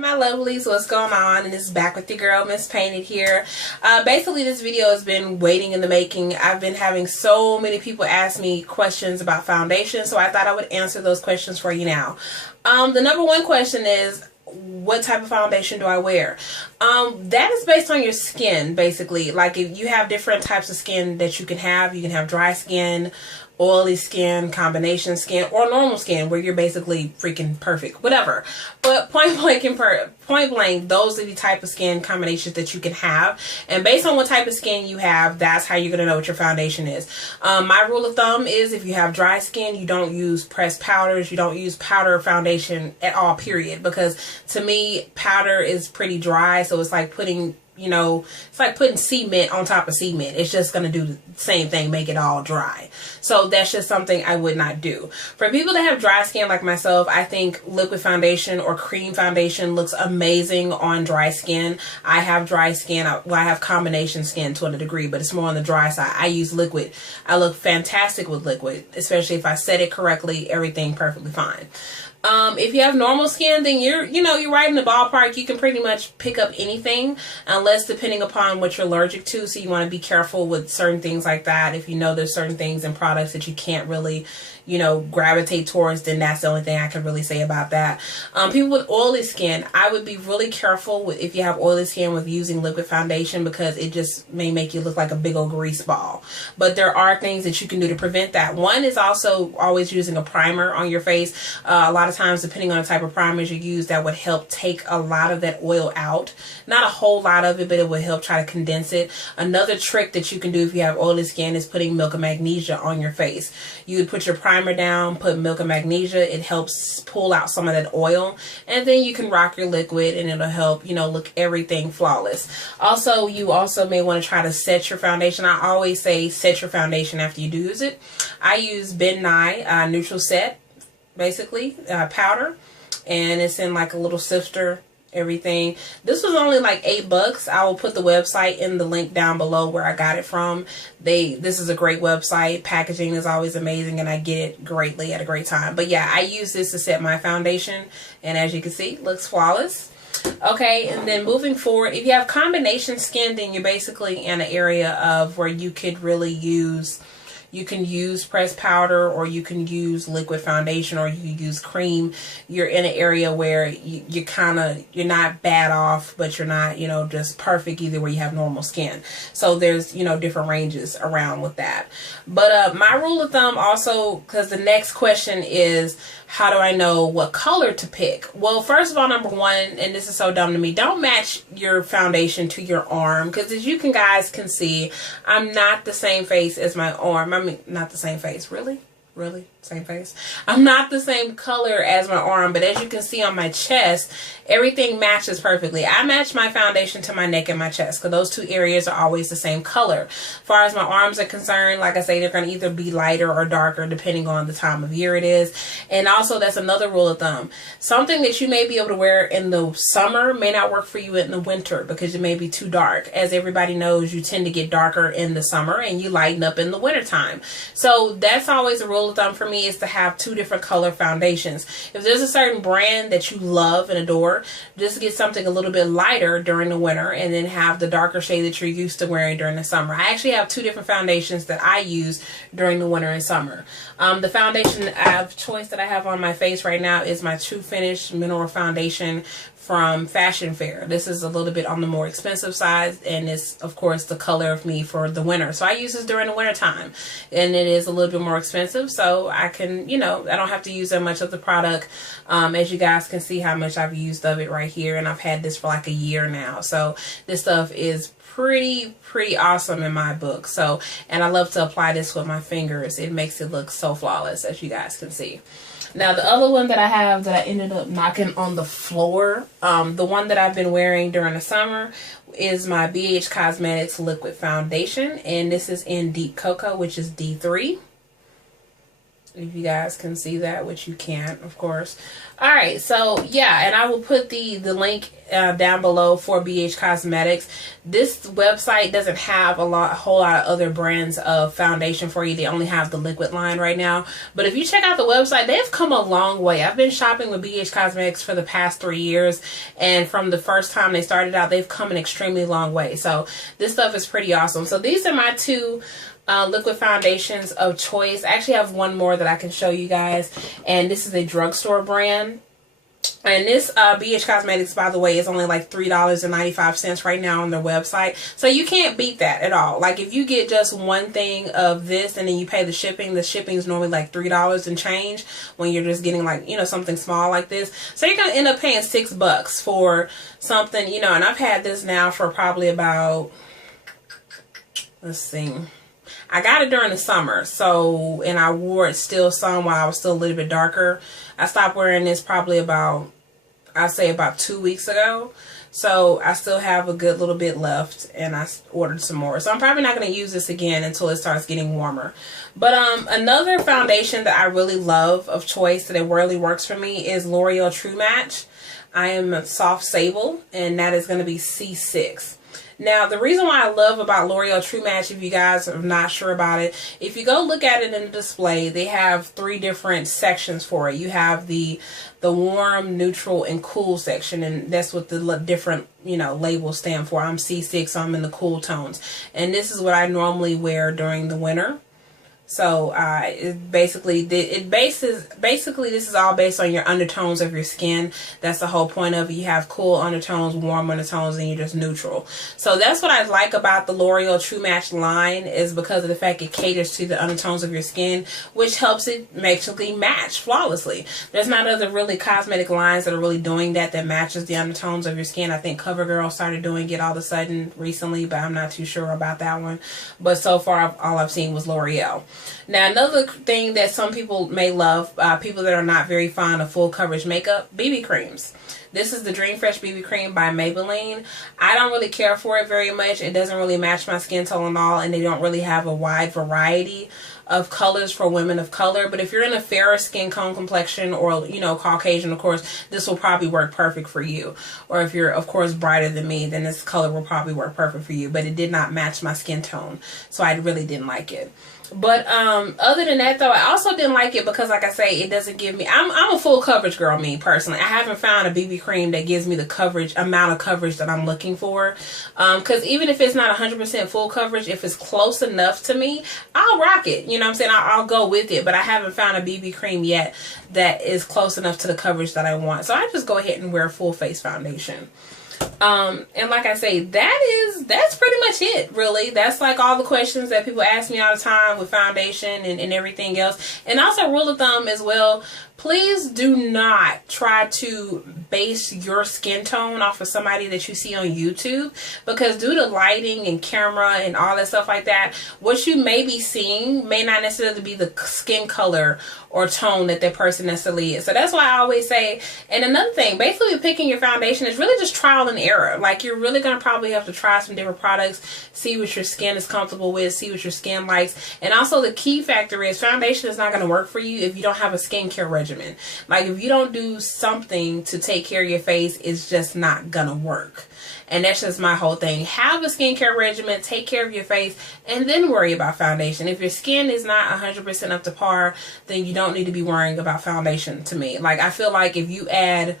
My lovelies, what's going on? And this is back with your girl Miss Painted here. Basically this video has been waiting in the making. I've been having so many people ask me questions about foundation, so I thought I would answer those questions for you now. The number one question is, what type of foundation do I wear? That is based on your skin, basically. Like, if you have different types of skin that you can have dry skin, oily skin, combination skin, or normal skin where you're basically freaking perfect, whatever. But point blank, those are the type of skin combinations that you can have. And based on what type of skin you have, that's how you're going to know what your foundation is. My rule of thumb is, if you have dry skin, you don't use pressed powders. You don't use powder foundation at all, period. Because to me, powder is pretty dry. So it's like putting, it's like putting cement on top of cement. It's just going to do the same thing, make it all dry. So that's just something I would not do. For people that have dry skin like myself, I think liquid foundation or cream foundation looks amazing on dry skin. I have dry skin. Well, I have combination skin to a degree, but it's more on the dry side. I use liquid. I look fantastic with liquid, especially if I set it correctly, everything perfectly fine. If you have normal skin, then you're right in the ballpark. You can pretty much pick up anything, unless depending upon what you're allergic to. So you want to be careful with certain things like that. If you know there's certain things in products that you can't really, gravitate towards, then that's the only thing I can really say about that. People with oily skin, I would be really careful with, if you have oily skin, with using liquid foundation, because it just may make you look like a big old grease ball. But there are things that you can do to prevent that. One is also always using a primer on your face. A lot of times, depending on the type of primers you use, that would help take a lot of that oil out. Not a whole lot of it, but it would help try to condense it. Another trick that you can do if you have oily skin is putting milk and magnesia on your face. You would put your primer down, put milk and magnesia. It helps pull out some of that oil, and then you can rock your liquid, and it'll help, look everything flawless. Also, you also may want to try to set your foundation. I always say set your foundation after you do use it. I use Ben Nye neutral set, basically powder, and it's in like a little sifter, everything. This was only like $8. I will put the website in the link down below where I got it from. This is a great website. Packaging is always amazing, and I get it greatly at a great time. But yeah, I use this to set my foundation, and as you can see, it looks flawless. Okay, and then moving forward, if you have combination skin, then you're basically in an area of where you could really use, you can use pressed powder, or you can use liquid foundation, or you can use cream. You're in an area where you're not bad off, but you're not, just perfect either, where you have normal skin. So there's, different ranges around with that. But my rule of thumb also, because the next question is, how do I know what color to pick? Well, first of all, number one, and this is so dumb to me, don't match your foundation to your arm, because as you guys can see, I'm not the same face as my arm. I mean, not the same face. Really? Same face? I'm not the same color as my arm, but as you can see on my chest, everything matches perfectly. I match my foundation to my neck and my chest, because those two areas are always the same color. As far as my arms are concerned, like I say, they're going to either be lighter or darker depending on the time of year it is. And also, that's another rule of thumb. Something that you may be able to wear in the summer may not work for you in the winter, because it may be too dark. As everybody knows, you tend to get darker in the summer and you lighten up in the winter time. So that's always a rule of thumb for me, is to have two different color foundations. If there's a certain brand that you love and adore, just get something a little bit lighter during the winter, and then have the darker shade that you're used to wearing during the summer. I actually have two different foundations that I use during the winter and summer. The foundation of choice that I have on my face right now is my True Finish Mineral Foundation from Fashion Fair. This is a little bit on the more expensive side, and it's of course the color of me for the winter. So I use this during the winter time, and it is a little bit more expensive, so I can, I don't have to use that much of the product. As you guys can see how much I've used of it right here, and I've had this for like a year now. So this stuff is pretty awesome in my book. So, and I love to apply this with my fingers. It makes it look so flawless, as you guys can see. Now, the other one that I have that I ended up knocking on the floor, the one that I've been wearing during the summer, is my BH Cosmetics Liquid Foundation. And this is in Deep Cocoa, which is D3. If you guys can see that, which you can't, of course. All right, so yeah, and I will put the link down below for BH Cosmetics. This website doesn't have a whole lot of other brands of foundation for you. They only have the liquid line right now. But if you check out the website, they've come a long way. I've been shopping with BH Cosmetics for the past 3 years, and from the first time they started out, they've come an extremely long way. So this stuff is pretty awesome. So these are my two liquid foundations of choice. I actually have one more that I can show you guys, and this is a drugstore brand. And this BH Cosmetics, by the way, is only like $3.95 right now on their website. So you can't beat that at all. Like if you get just one thing of this and then you pay the shipping is normally like $3 and change when you're just getting like, you know, something small like this. So you're going to end up paying $6 for something, you know, and I've had this now for probably about, let's see, I got it during the summer, so, and I wore it still some while I was still a little bit darker. I stopped wearing this probably about, I'd say about 2 weeks ago. So I still have a good little bit left, and I ordered some more. So I'm probably not going to use this again until it starts getting warmer. But another foundation that I really love of choice that it really works for me is L'Oreal True Match. I am a soft sable, and that is going to be C6. Now, the reason why I love about L'Oreal True Match, if you guys are not sure about it, if you go look at it in the display, they have 3 different sections for it. You have the warm, neutral, and cool section, and that's what the different, you know, labels stand for. I'm C6, so I'm in the cool tones. And this is what I normally wear during the winter. So basically this is all based on your undertones of your skin. That's the whole point of it. You have cool undertones, warm undertones, and you're just neutral. So that's what I like about the L'Oreal True Match line, is because of the fact it caters to the undertones of your skin, which helps it basically match flawlessly. There's not other really cosmetic lines that are really doing that matches the undertones of your skin. I think CoverGirl started doing it all of a sudden recently, but I'm not too sure about that one. But so far, all I've seen was L'Oreal. Now, another thing that some people may love, people that are not very fond of full coverage makeup, BB creams. This is the Dream Fresh BB cream by Maybelline. I don't really care for it very much. It doesn't really match my skin tone at all, and they don't really have a wide variety of colors for women of color. But if you're in a fairer skin tone complexion, or, you know, Caucasian, of course, this will probably work perfect for you. Or if you're, of course, brighter than me, then this color will probably work perfect for you. But it did not match my skin tone, so I really didn't like it. But other than that, though, I also didn't like it because, like I say, it doesn't give me, I'm a full coverage girl, me personally. I haven't found a BB cream that gives me the amount of coverage that I'm looking for. Because even if it's not 100% full coverage, if it's close enough to me, I'll rock it. You know what I'm saying? I'll go with it. But I haven't found a BB cream yet that is close enough to the coverage that I want. So I just go ahead and wear a full face foundation. And like I say, that's pretty much it, really. That's like all the questions that people ask me all the time with foundation and everything else. And also, rule of thumb as well, please do not try to base your skin tone off of somebody that you see on YouTube, because due to lighting and camera and all that stuff like that, what you may be seeing may not necessarily be the skin color or tone that that person necessarily is. So that's why I always say, and another thing, basically picking your foundation is really just trial and error. Like, you're really going to probably have to try some different products, see what your skin is comfortable with, see what your skin likes. And also the key factor is foundation is not going to work for you if you don't have a skincare regimen. Like, if you don't do something to take care of your face, it's just not going to work. And that's just my whole thing. Have a skincare regimen, take care of your face, and then worry about foundation. If your skin is not 100% up to par, then you don't need to be worrying about foundation, to me. Like, I feel like if you add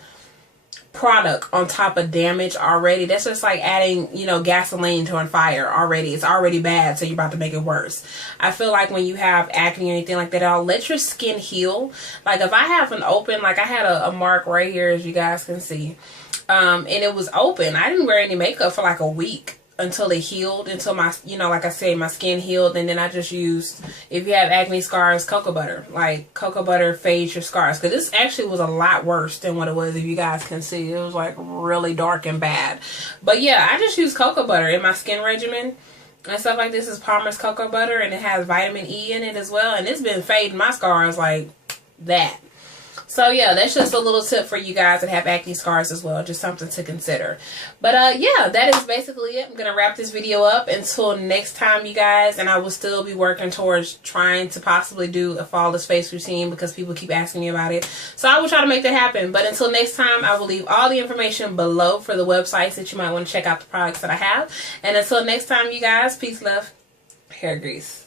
product on top of damage already, that's just like adding, you know, gasoline to a fire already. It's already bad, so you're about to make it worse. I feel like when you have acne or anything like that, I'll let your skin heal. Like, if I have an open, like I had a mark right here, as you guys can see. And it was open. I didn't wear any makeup for like a week until it healed, until my, you know, like I said, my skin healed. And then I just used, if you have acne scars, cocoa butter. Like, cocoa butter fades your scars. Because this actually was a lot worse than what it was, if you guys can see. It was like really dark and bad. But yeah, I just use cocoa butter in my skin regimen and stuff like this. Is Palmer's cocoa butter, and it has vitamin E in it as well. And it's been fading my scars like that. So yeah, that's just a little tip for you guys that have acne scars as well. Just something to consider. But yeah, that is basically it. I'm going to wrap this video up until next time, you guys. And I will still be working towards trying to possibly do a flawless face routine because people keep asking me about it. So I will try to make that happen. But until next time, I will leave all the information below for the websites that you might want to check out the products that I have. And until next time, you guys, peace, love, hair grease.